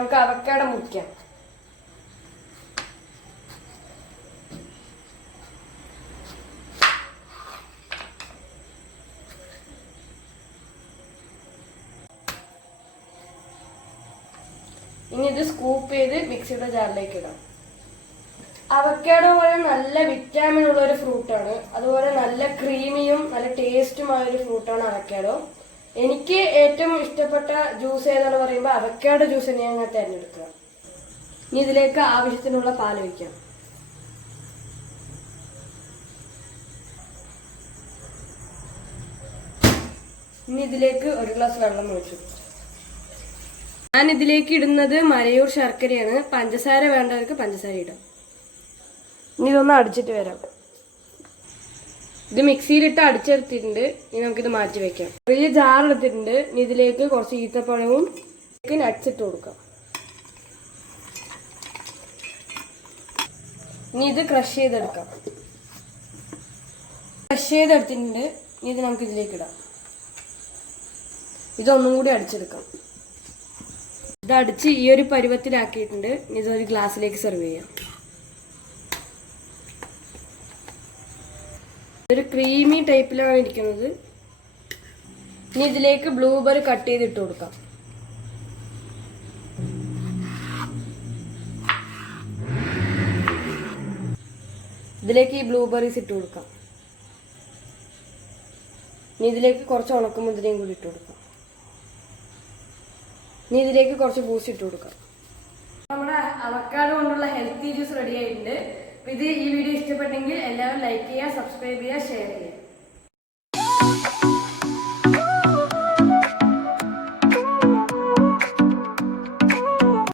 നമുക്ക് അവക്കാടോ മുറിക്കാം. ഇനി ഇത് സ്കൂപ്പ് ചെയ്ത് മിക്സിയുടെ ജാറിലേക്ക് ഇടാം. അവക്കാഡോ പോലെ നല്ല വിറ്റാമിൻ ഉള്ള ഒരു ഫ്രൂട്ടാണ്. അതുപോലെ നല്ല ക്രീമിയും നല്ല ടേസ്റ്റുമായ ഒരു ഫ്രൂട്ടാണ് അവക്കാഡോ. എനിക്ക് ഏറ്റവും ഇഷ്ടപ്പെട്ട ജ്യൂസ് ഏതാണെന്ന് പറയുമ്പോൾ അവക്കാഡോ ജ്യൂസ് തന്നെയാണ് ഞാൻ തിരഞ്ഞെടുക്കുക. ഇനി ഇതിലേക്ക് ആവശ്യത്തിനുള്ള പാൽ ഒഴിക്കാം. ഇനി ഇതിലേക്ക് 1 ഗ്ലാസ് വെള്ളം ഒഴിച്ചു. ഞാൻ ഇതിലേക്ക് ഇടുന്നത് മരയൂർ ശർക്കരയാണ്. പഞ്ചസാര വേണ്ടവർക്ക് പഞ്ചസാര ഇടാം. ഇനി ഇതൊന്ന് അടിച്ചിട്ട് വരാം. ഇത് മിക്സിയിലിട്ട് അടിച്ചെടുത്തിട്ടുണ്ട്. ഇനി നമുക്കിത് മാറ്റി വെക്കാം. വലിയ ജാർ എടുത്തിട്ടുണ്ട്. ഇനി ഇതിലേക്ക് കുറച്ച് ഈത്തപ്പഴവും നട്ട്സ് ഇട്ട് കൊടുക്കാം. ഇനി ഇത് ക്രഷ് ചെയ്തെടുക്കാം. ക്രഷ് ചെയ്തെടുത്തിട്ടുണ്ട്. ഇനി ഇത് നമുക്ക് ഇതിലേക്ക് ഇടാം. ഇതൊന്നും കൂടി അടിച്ചെടുക്കാം. ഇത് അടിച്ച് ഈ ഒരു പരുവത്തിലാക്കിയിട്ടുണ്ട്. ഇനി ഇതൊരു ഗ്ലാസ്സിലേക്ക് സെർവ് ചെയ്യാം. ഒരു ക്രീമി ടൈപ്പിലാണ് ഇരിക്കുന്നത്. ഇനി ഇതിലേക്ക് ബ്ലൂബെറി കട്ട് ചെയ്തിട്ട് കൊടുക്കാം. ഇതിലേക്ക് ഈ ബ്ലൂബെറീസ് ഇട്ട് കൊടുക്കാം. ഇനി ഇതിലേക്ക് കുറച്ച് ഉണക്കമുന്തിരിയും കൂടി ഇട്ട് കൊടുക്കാം. ഇനി ഇതിലേക്ക് കുറച്ച് ബൂസ്റ്റ് ഇട്ട് കൊടുക്കാം. നമ്മുടെ അവക്കാഡോ കൊണ്ടുള്ള ഹെൽത്തി ജ്യൂസ് റെഡി ആയിട്ടുണ്ട്. ഇത് ഈ വീഡിയോ ഇഷ്ടപ്പെട്ടെങ്കിൽ എല്ലാവരും ലൈക്ക് ചെയ്യുക, സബ്സ്ക്രൈബ് ചെയ്യുക, ഷെയർ ചെയ്യുക.